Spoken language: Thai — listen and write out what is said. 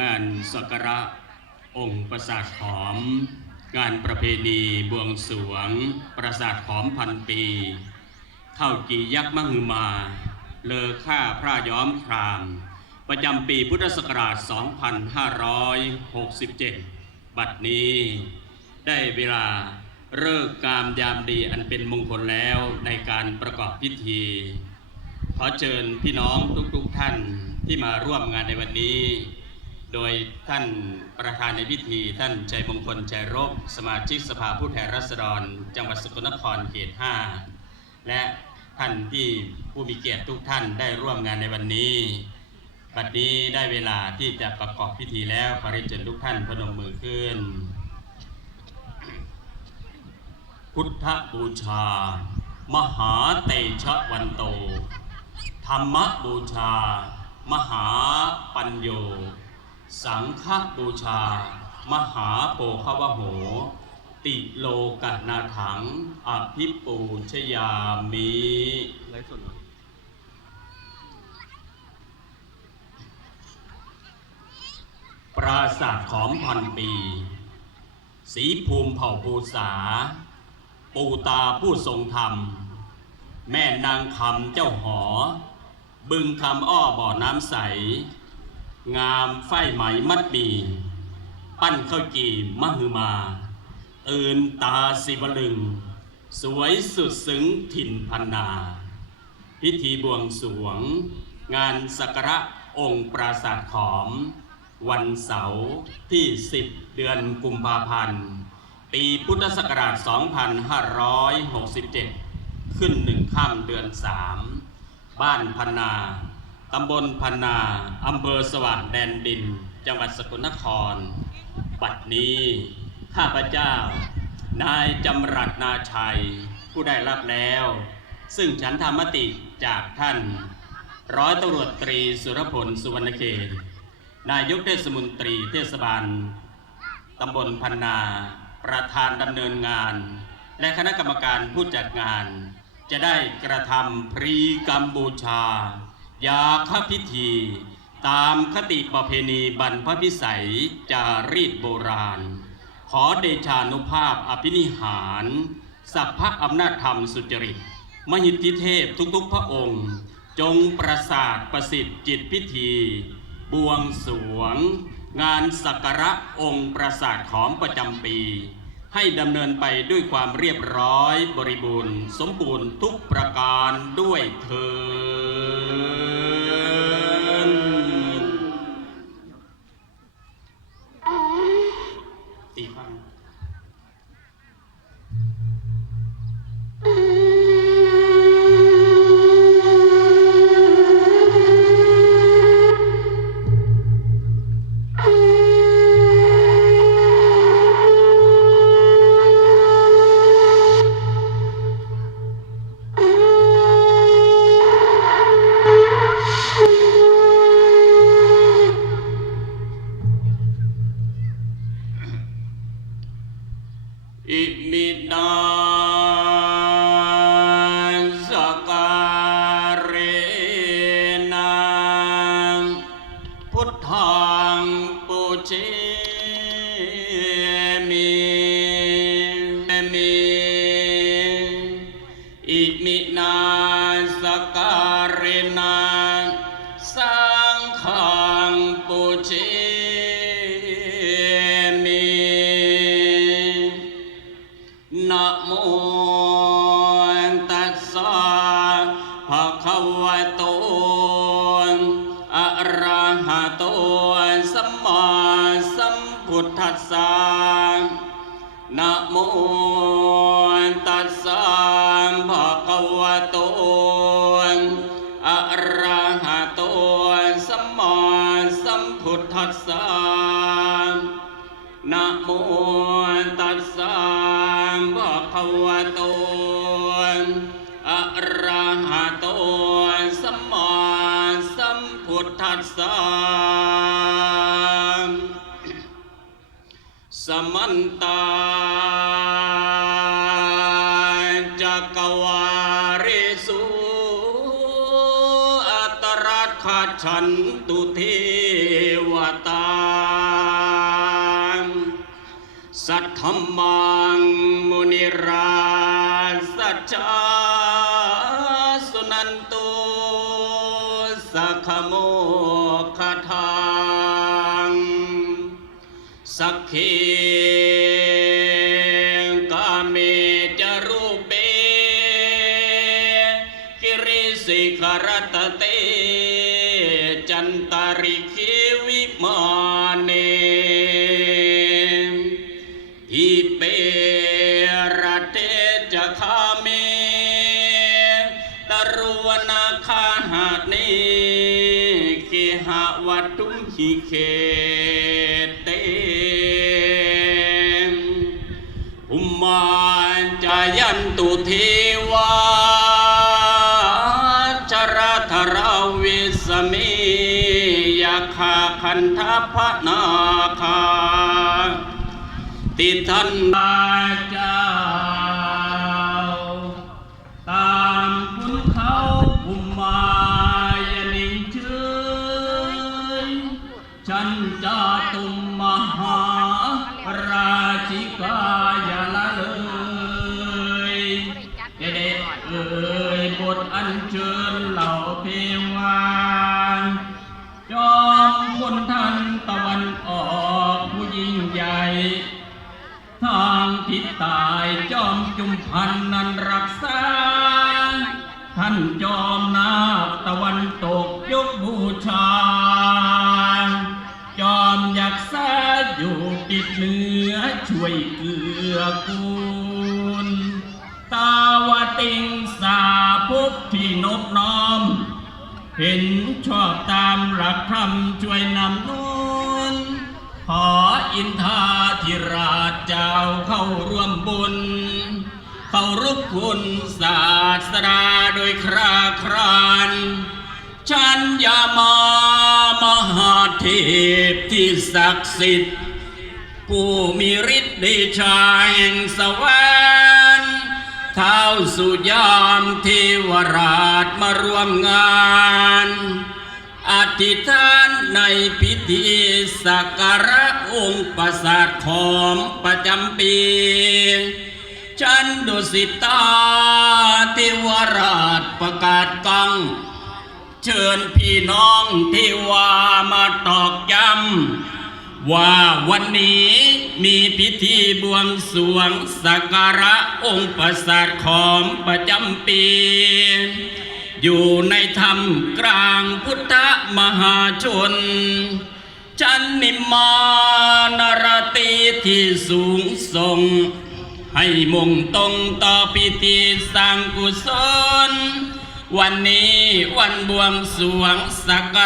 งานสักการะองค์ปราสาทขอม งานประเพณีบวงสวง ปราสาทขอมพันปีเข้ากี่ยักษ์มหึมา เลอค่าพระย้อมคราม ประจำปีพุทธศักราช 2567 บัดนี้ ได้เวลาเลิกกามยามดีอันเป็นมงคลแล้วในการประกอบพิธี ขอเชิญพี่น้องทุกๆท่านที่มาร่วมงานในวันนี้ โดยท่านประธานในพิธี ท่านชัยมงคลใจรบสมาชิกสภาผู้แทนราษฎร จังหวัดสกลนครเขต 5 และท่านที่ผู้มีเกียรติทุกท่านได้ร่วมงานในวันนี้ บัดนี้ได้เวลาที่จะประกอบพิธีแล้วขอเรียนเชิญทุกท่านพนมมือขึ้น พุทธบูชา มหาเตชะวันโต ธรรมบูชา มหาปัญโย สังฆบูชา มหาโปคาวโห ติโลกนาถัง อภิปูชยามิไลฟ์สดเหรอปราสาทขอมพันปี สีภูมิเผ่าภูษา ปูตาผู้ทรงธรรม แม่นางคำเจ้าหอ บึงคำอ้อบ่อน้ำใส งามไฟไหมมัดบีปั้นข้าวกีมะฮือมาตื่นตาสิวลึง สวยสุดซึ้งถิ่นพันนา พิธีบวงสวง งานสักการะองค์ปราสาทขอม วันเสาร์ที่ 10 เดือนกุมภาพันธ์ ปีพุทธศักราช 2567 ขึ้นหนึ่งข้ามเดือน 3 บ้านพันนา ตำบลพันนา อำเภอสว่างแดนดิน จังหวัดสกลนครบัดนี้ข้าพเจ้า นายจำรัดนาชัย ผู้ได้รับแล้ว ซึ่งฉันทามติจากท่าน ร้อยตำรวจตรีสุรพลสุวรรณเขตนายกเทศมนตรีเทศบาลตำบลพันนา ประธานดำเนินงาน และคณะกรรมการผู้จัดงาน จะได้กระทำพรีกรรมบูชา ยาคพิธี ตามคติประเพณีบรรพพิสัยจารีตโบราณ ขอเดชานุภาพอภินิหาร สัพพะอำนาจธรรมสุจริต มหิทธิเทพทุกๆพระองค์ จงประสาทประสิทธิ์จิตพิธี บวงสรวง งานสักการะองค์ประสาทของประจำปี ให้ดำเนินไปด้วยความเรียบร้อยบริบูรณ์ สมบูรณ์ทุกประการด้วยเถิด ตี อิมินาสการเรนังพุทธังปุเชมิมิ นะโมตัสสะภะคะวะโตอะระหะโตสัมมาสัมพุทธัสสะนะโมตัสสะภะคะวะโตอะระหะโตสัมมาสัมพุทธัสสะสมันตา จักวาริสุอัตรัตคาชันตุเทวตาสัทธมังมุนิราสัจจา สิขรตเต จันตาริคิวิมานเนอิเปรเทจะคาเมตรุวนาคาหาเนกิหาวัตุมหิเคเตอุมานจายันตุเท คันทพนาคา ติทันมาเจ้า ตามคุณเขาอุมมายนิงเฉยฉันจะตุมมหาราชิกายาละเลยเด็กๆเอ่ยบทอันเชิญเหล่าเทวานจอม นทันตะวันออกผู้ยิ่งใหญ่ ทางทิศใต้จอมจุมพันนันรักษา ท่านจอมนาตะวันตกยกบูชา จอมยักษาอยู่ติดเหนือช่วยเกื้อกูล ตาวติงสาภุที่นบน้อม เห็นชอบตามหลักธรรมช่วยนำนุนขออินทาธิราชเจ้าเข้าร่วมบุญ เข้ารุกคุณศาสดาโดยคราครานชันยามามหาเทพที่ศักดิ์สิทธิ์ผู้มีฤทธิ์เดชาแห่งสวรรค์ ท้าสุยามเทวราชมาร่วมงาน อธิษฐานในพิธีสักการะองค์ประสาทของประจำปี ฉันดุสิตาเทวราชประกาศกัง เชิญพี่น้องเทวามาตอกย้ำ ว่าวันนี้มีพิธีบวงสวงสักการะองค์ประสาทของประจำปี อยู่ในธรรมกลางพุทธมหาชน จันนิมานรตีที่สูงส่ง ให้มุ่งตรงต่อพิธีสร้างกุศล วันนี้วันบวงสวงสักการะ